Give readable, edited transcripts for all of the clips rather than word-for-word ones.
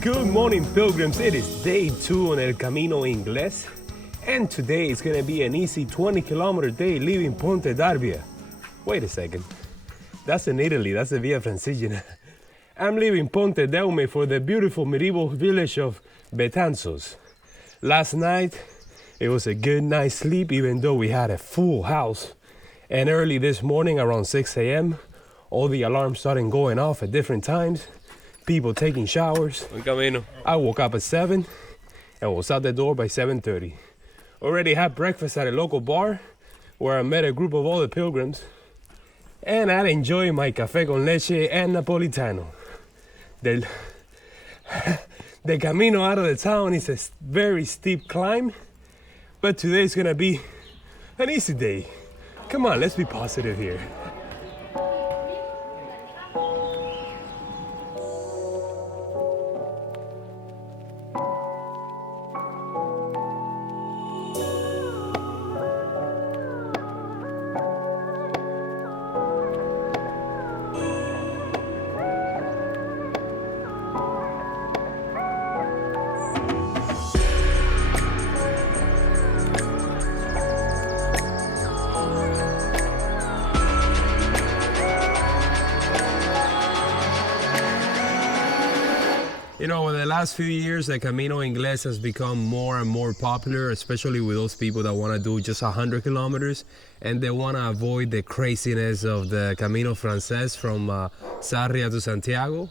Good morning, pilgrims. It is day 2 on El Camino Ingles, and today is gonna be an easy 20-kilometer day leaving Pontedume. Wait a second, that's in Italy, that's the Via Francigena. I'm leaving Pontedume for the beautiful medieval village of Betanzos. Last night, it was a good night's sleep even though we had a full house. And early this morning around 6 a.m., all the alarms started going off at different times. People taking showers. I woke up at 7 and was out the door by 7:30. Already had breakfast at a local bar where I met a group of other pilgrims. And I'd enjoy my café con leche and napolitano. The camino out of the town is a very steep climb, but today's gonna be an easy day. Come on, let's be positive here. You know, in the last few years, the Camino Ingles has become more and more popular, especially with those people that want to do just 100 kilometers and they want to avoid the craziness of the Camino Frances from Sarria to Santiago.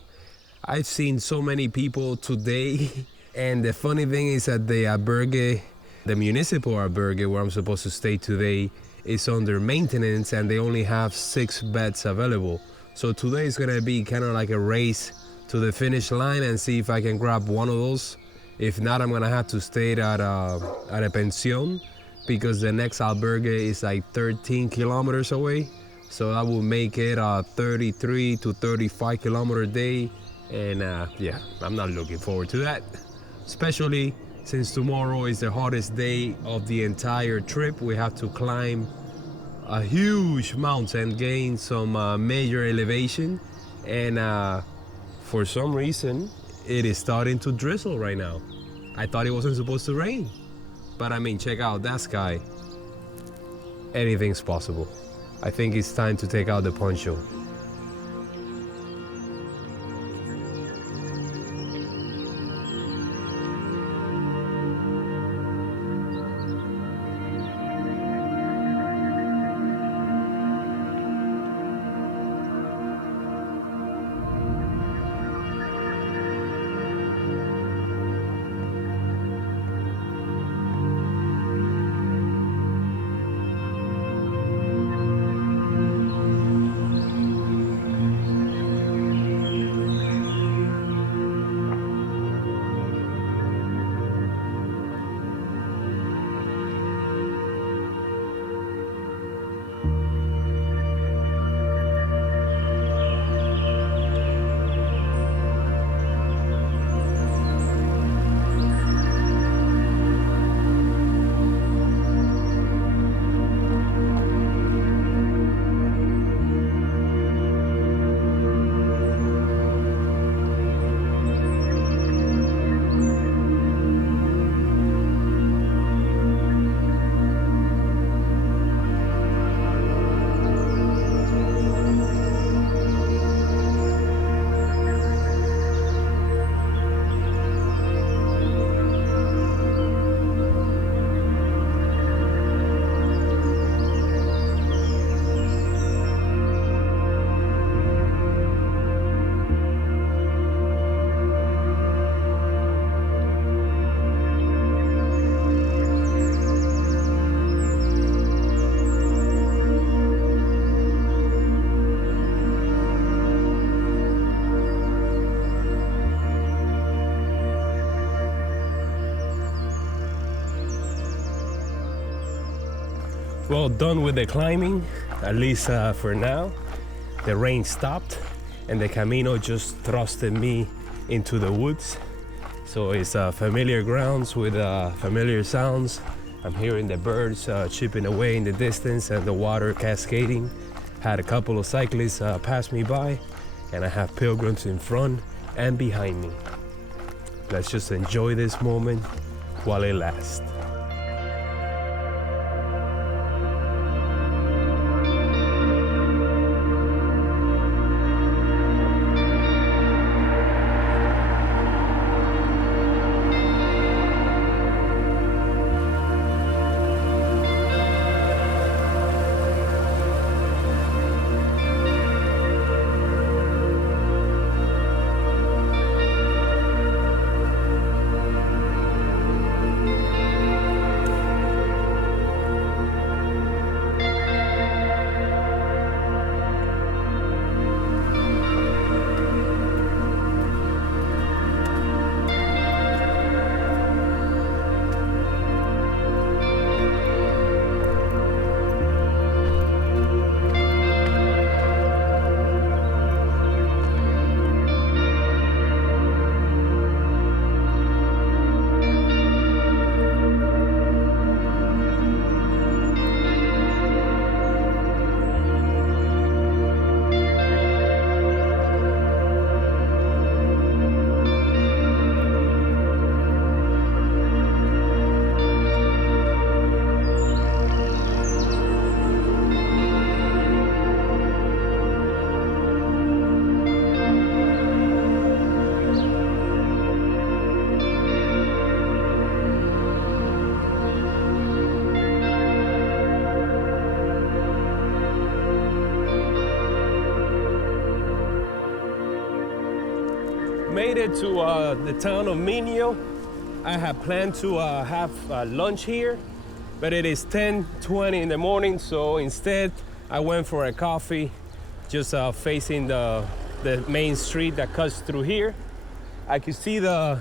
I've seen so many people today, and the funny thing is that the Albergue, the municipal Albergue where I'm supposed to stay today, is under maintenance and they only have 6 beds available. So today is going to be kind of like a race to the finish line and see if I can grab one of those. If not, I'm gonna have to stay at a pension because the next albergue is like 13 kilometers away. So that will make it a 33 to 35 kilometer day. And yeah, I'm not looking forward to that. Especially since tomorrow is the hottest day of the entire trip. We have to climb a huge mountain, gain some major elevation, and for some reason, it is starting to drizzle right now. I thought it wasn't supposed to rain. But I mean, check out that sky. Anything's possible. I think it's time to take out the poncho. Well, done with the climbing, at least for now. The rain stopped and the Camino just thrusted me into the woods. So it's familiar grounds with familiar sounds. I'm hearing the birds chipping away in the distance and the water cascading. Had a couple of cyclists pass me by, and I have pilgrims in front and behind me. Let's just enjoy this moment while it lasts. Made it to the town of Minho. I had planned to have lunch here, but it is 10:20 in the morning, so instead I went for a coffee just facing the main street that cuts through here. I can see the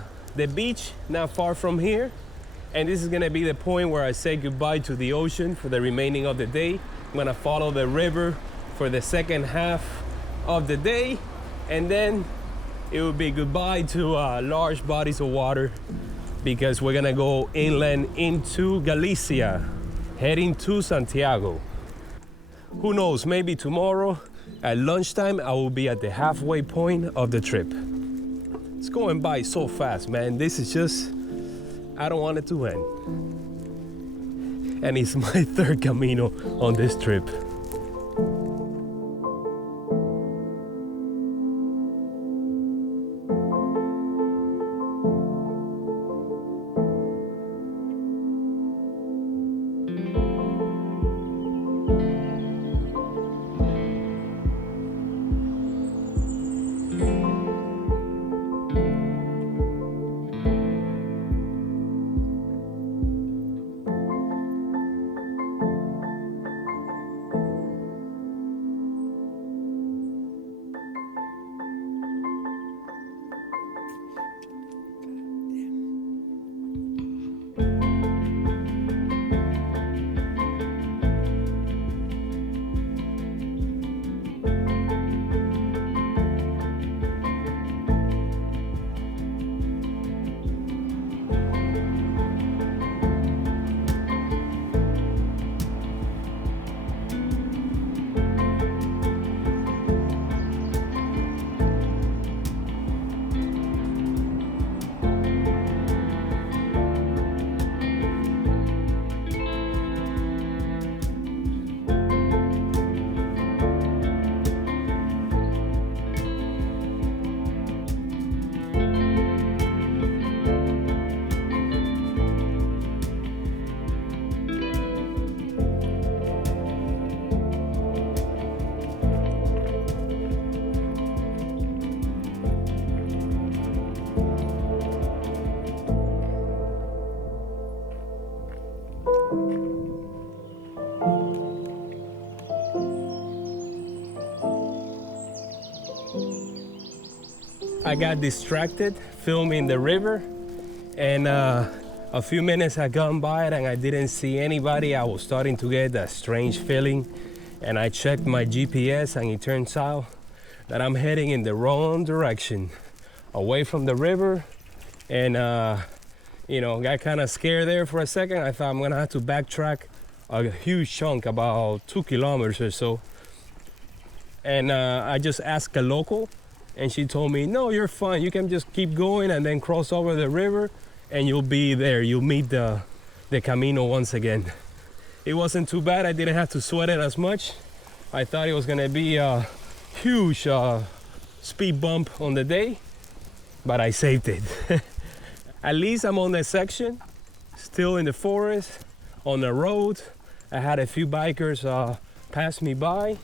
beach not far from here, and this is gonna be the point where I say goodbye to the ocean for the remaining of the day. I'm gonna follow the river for the second half of the day, and then it will be goodbye to large bodies of water, because we're gonna go inland into Galicia, heading to Santiago. Who knows, maybe tomorrow at lunchtime I will be at the halfway point of the trip. It's going by so fast, man. This is just, I don't want it to end. And it's my third Camino on this trip. I got distracted filming the river, and a few minutes had gone by and I didn't see anybody. I was starting to get a strange feeling, and I checked my GPS, and it turns out that I'm heading in the wrong direction, away from the river. And you know, got kind of scared there for a second. I thought I'm gonna have to backtrack a huge chunk, about 2 kilometers or so. And I just asked a local And she told me, no, you're fine. You can just keep going and then cross over the river and you'll be there. You'll meet the Camino once again. It wasn't too bad. I didn't have to sweat it as much. I thought it was gonna be a huge speed bump on the day, but I saved it. At least I'm on that section, still in the forest, on the road. I had a few bikers pass me by.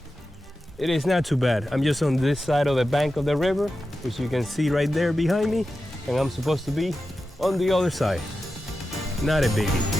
It is not too bad. I'm just on this side of the bank of the river, which you can see right there behind me, and I'm supposed to be on the other side. Not a biggie.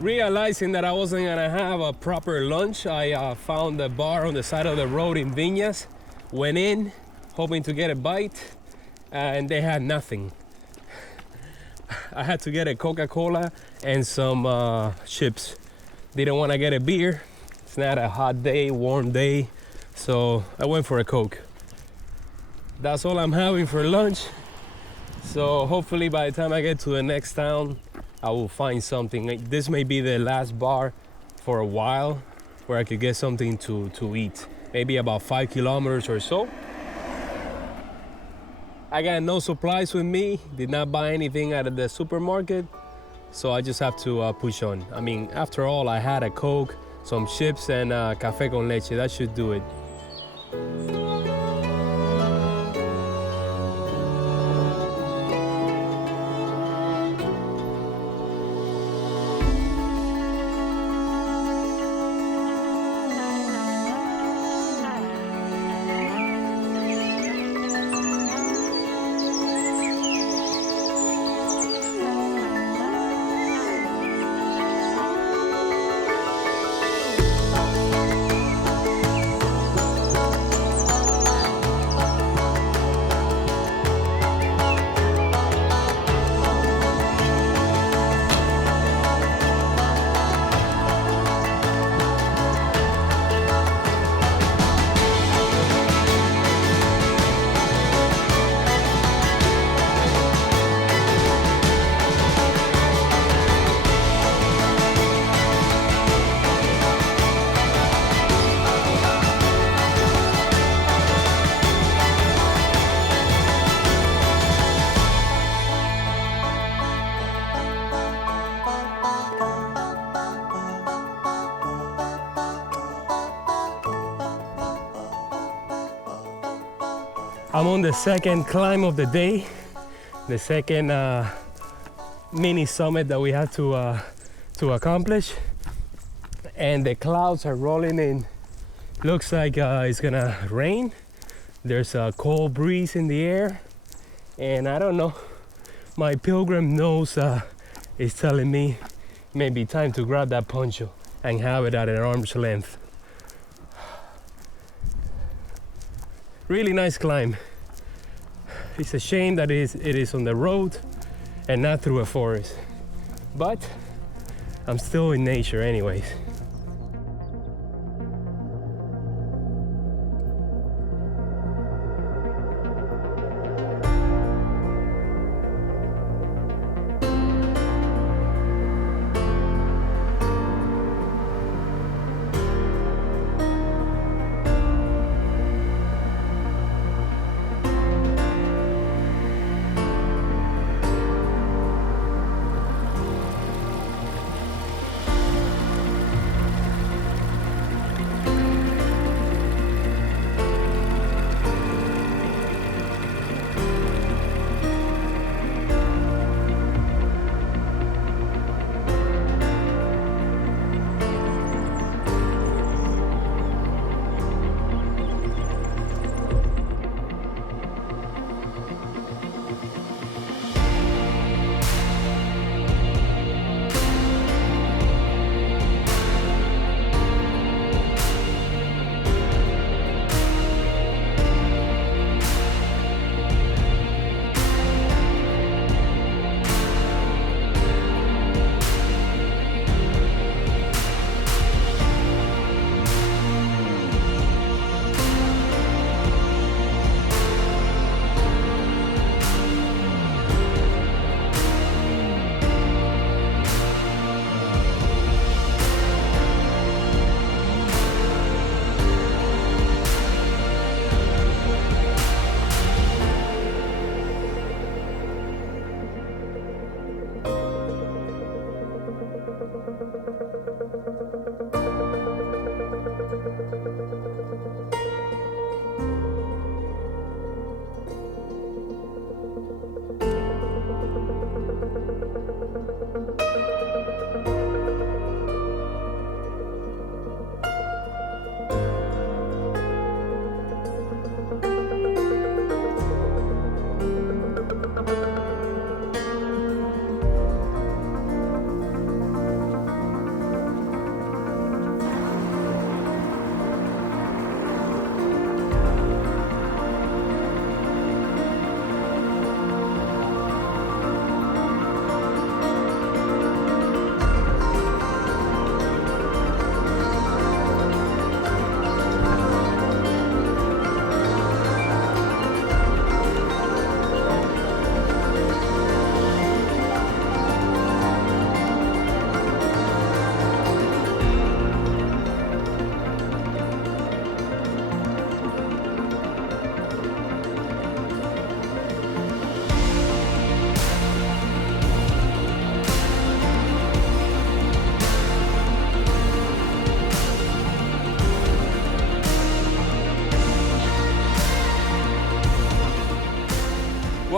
Realizing that I wasn't gonna have a proper lunch, I found a bar on the side of the road in Viñas, went in hoping to get a bite, and they had nothing. I had to get a Coca-Cola and some chips. Didn't want to get a beer. It's not a hot day, warm day, so I went for a Coke. That's all I'm having for lunch. So hopefully by the time I get to the next town, I will find something. This may be the last bar for a while where I could get something to eat. Maybe about 5 kilometers or so. I got no supplies with me, did not buy anything out of the supermarket, so I just have to push on. I mean, after all, I had a Coke, some chips, and café con leche. That should do it. I'm on the second climb of the day, the second mini summit that we had to accomplish, and the clouds are rolling in. Looks like it's gonna rain. There's a cold breeze in the air, and I don't know, my pilgrim nose is telling me it may be time to grab that poncho and have it at an arm's length. Really nice climb. It's a shame that it is on the road and not through a forest, but I'm still in nature anyways.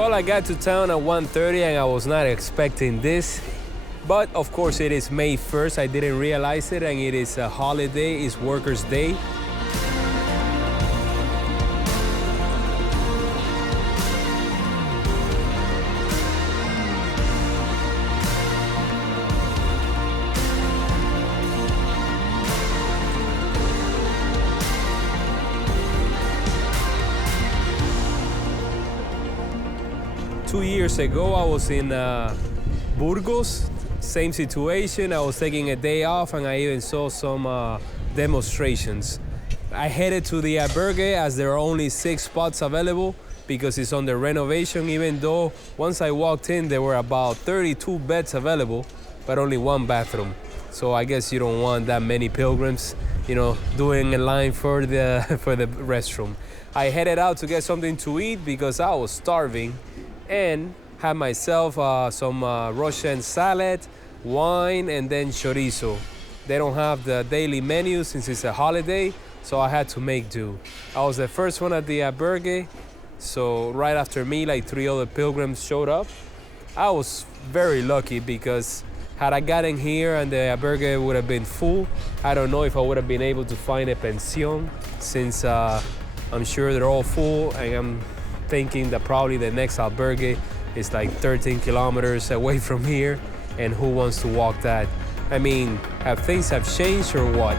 Well, I got to town at 1:30 and I was not expecting this. But of course it is May 1st. I didn't realize it, and it is a holiday, it's Workers' Day. Two years ago, I was in Burgos, same situation. I was taking a day off and I even saw some demonstrations. I headed to the Albergue as there are only 6 spots available because it's under renovation, even though once I walked in, there were about 32 beds available, but only 1 bathroom. So I guess you don't want that many pilgrims, you know, doing a line for the restroom. I headed out to get something to eat because I was starving, and had myself some Russian salad, wine, and then chorizo. They don't have the daily menu since it's a holiday, so I had to make do. I was the first one at the Albergue, so right after me, like 3 other pilgrims showed up. I was very lucky because had I gotten here and the Albergue would have been full, I don't know if I would have been able to find a pension, since I'm sure they're all full, and I'm thinking that probably the next Albergue is like 13 kilometers away from here, and who wants to walk that? I mean, have things changed or what?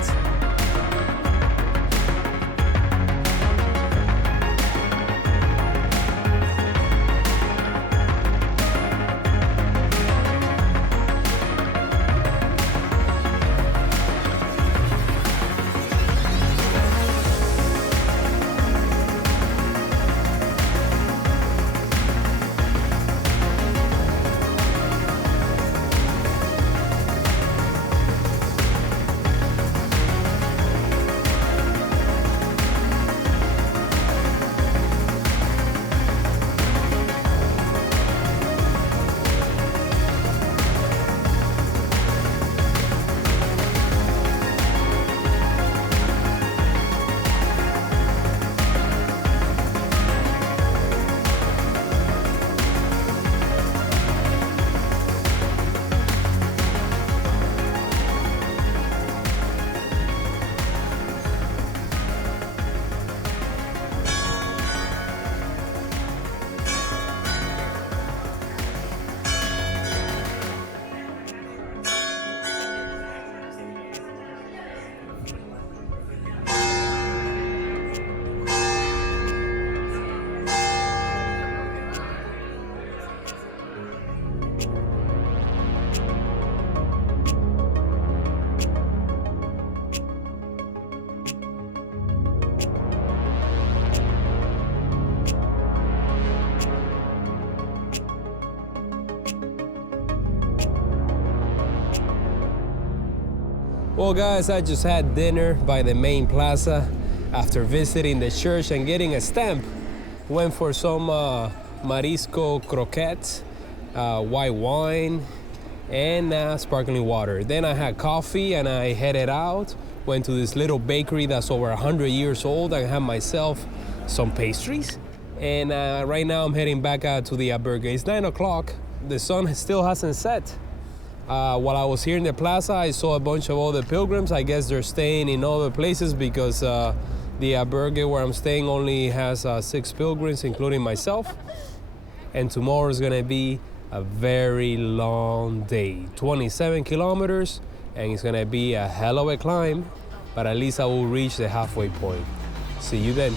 Well guys, I just had dinner by the main plaza after visiting the church and getting a stamp. Went for some marisco croquettes, white wine, and sparkling water. Then I had coffee and I headed out, went to this little bakery that's over 100 years old and had myself some pastries. And right now I'm heading back out to the Albergue. It's 9 o'clock, the sun still hasn't set. While I was here in the plaza, I saw a bunch of other pilgrims. I guess they're staying in other places because the Albergue where I'm staying only has 6 pilgrims, including myself. And tomorrow is gonna be a very long day, 27 kilometers, and it's gonna be a hell of a climb, but at least I will reach the halfway point. See you then.